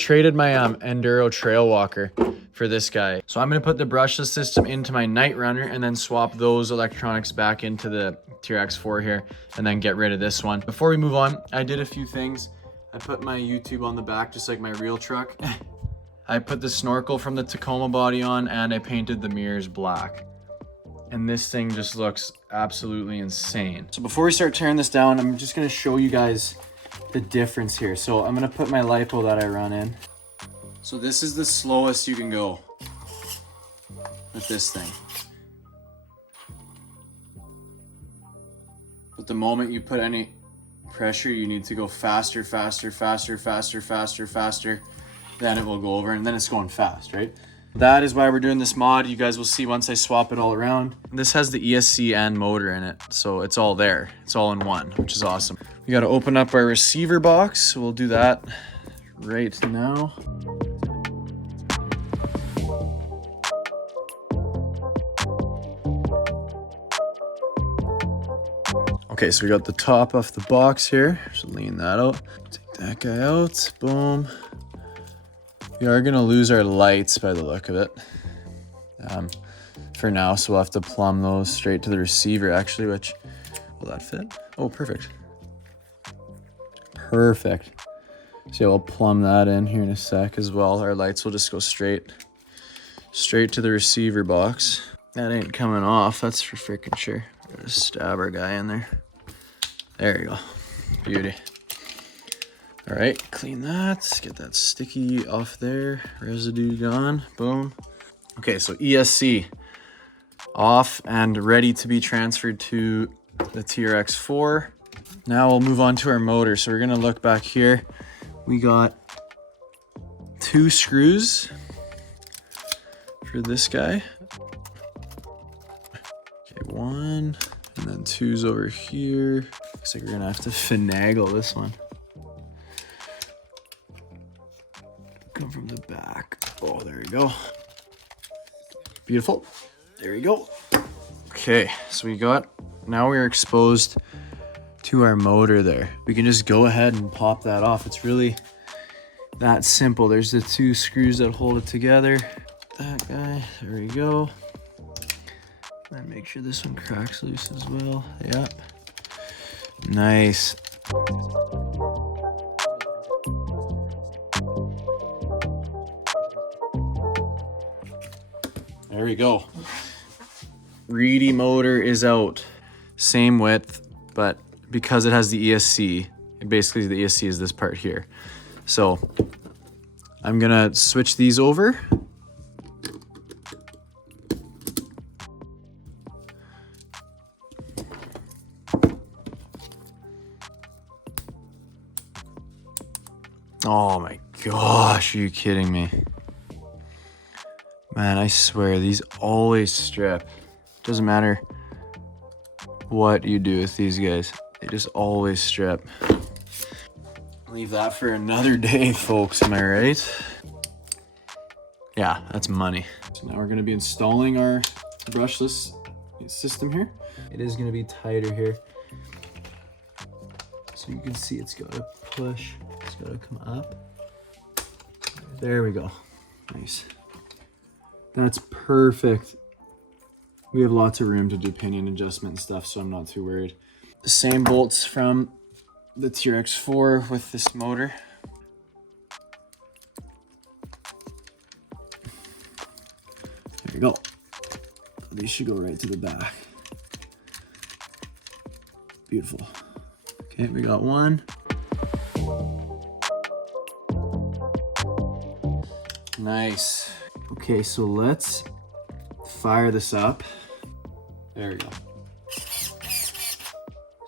traded my Enduro trail walker for this guy. So I'm gonna put the brushless system into my Knightrunner and then swap those electronics back into the TRX4 here and then get rid of this one. Before we move on, I did a few things. I put my YouTube on the back just like my real truck. I put the snorkel from the Tacoma body on and I painted the mirrors black. And this thing just looks absolutely insane. So before we start tearing this down, I'm just gonna show you guys the difference here. So I'm gonna put my lipo that I run in. So this is the slowest you can go with this thing. But the moment you put any pressure, you need to go faster, faster, faster, faster, faster, faster. Then it will go over, and then it's going fast, right? That is why we're doing this mod. You guys will see once I swap it all around. This has the ESC and motor in it, so it's all there. It's all in one, which is awesome. We got to open up our receiver box, so we'll do that right now. Okay, so we got the top off the box here. Just lean that out. Take that guy out. Boom. We are gonna lose our lights by the look of it for now, so we'll have to plumb those straight to the receiver actually, which, will that fit? Oh, perfect. Perfect. So yeah, we'll plumb that in here in a sec as well. Our lights will just go straight to the receiver box. That ain't coming off, that's for freaking sure. Gotta stab our guy in there. There you go. Beauty. All right, clean that. Get that sticky off there. Residue gone. Boom. Okay, so ESC off and ready to be transferred to the TRX4. Now we'll move on to our motor. So we're gonna look back here. We got 2 screws for this guy. Okay, 1, and then 2's over here. Looks like we're gonna have to finagle this one. Come from the back. Oh, there we go. Beautiful. There we go. Okay, so now we're exposed to our motor there. We can just go ahead and pop that off. It's really that simple. There's the 2 screws that hold it together. That guy, there we go. And make sure this one cracks loose as well. Yep. Nice. There we go. Reedy motor is out. Same width, but because it has the ESC, basically the ESC is this part here. So I'm gonna switch these over. Oh my gosh, are you kidding me? Man, I swear, these always strip. Doesn't matter what you do with these guys. They just always strip. Leave that for another day, folks, am I right? Yeah, that's money. So now we're gonna be installing our brushless system here. It is gonna be tighter here. So you can see it's gotta push, it's gotta come up. There we go, nice. That's perfect. We have lots of room to do pinion adjustment and stuff, so I'm not too worried. The same bolts from the TRX4 with this motor. There you go. These should go right to the back. Beautiful. Okay, we got one. Nice. Okay, so let's fire this up. There we go.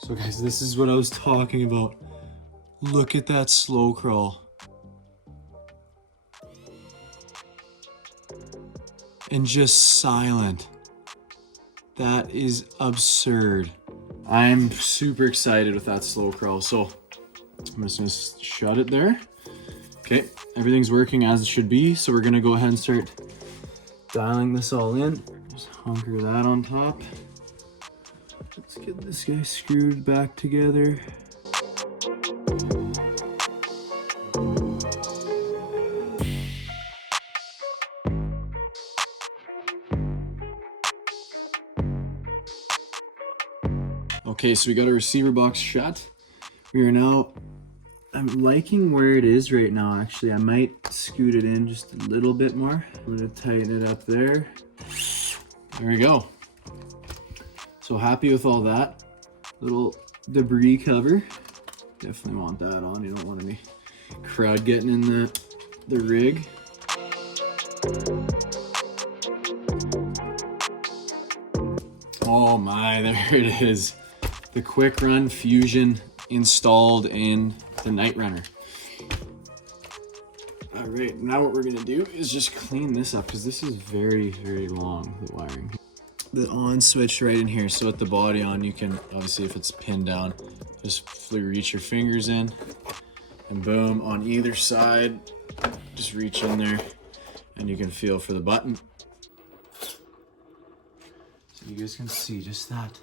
So guys, this is what I was talking about. Look at that slow crawl. And just silent. That is absurd. I'm super excited with that slow crawl. So I'm just gonna shut it there. Okay, everything's working as it should be. So we're gonna go ahead and start dialing this all in. Just hunker that on top. Let's get this guy screwed back together. Okay, so we got our receiver box shut. We are now, I'm liking where it is right now, actually. I might scoot it in just a little bit more. I'm gonna tighten it up there. There we go. So happy with all that. Little debris cover. Definitely want that on. You don't want any crowd getting in the rig. Oh my, there it is. The Quicrun Fusion installed in the Knightrunner. All right, now what we're gonna do is just clean this up because this is very, very long, the wiring. The on switch right in here. So with the body on, you can, obviously if it's pinned down, just reach your fingers in and boom, on either side, just reach in there and you can feel for the button. So you guys can see just that.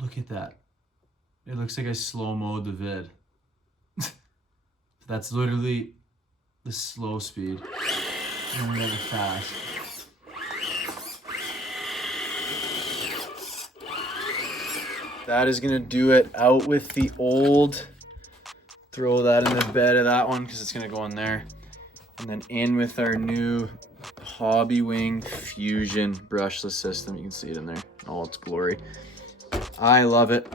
Look at that. It looks like I slow-moed the vid. That's literally the slow speed. And really fast. That is gonna do it out with the old. Throw that in the bed of that one because it's gonna go in there. And then in with our new Hobbywing Fusion brushless system. You can see it in there in all its glory. I love it.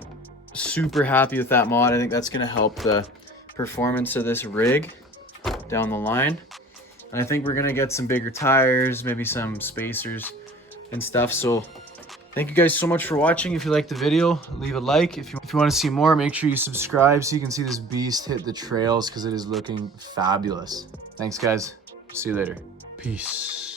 Super happy with that mod. I think that's gonna help the performance of this rig down the line. And I think we're gonna get some bigger tires, maybe some spacers and stuff. So thank you guys so much for watching. If you liked the video, leave a like. If you want to see more, make sure you subscribe so you can see this beast hit the trails because it is looking fabulous. Thanks guys. See you later. Peace.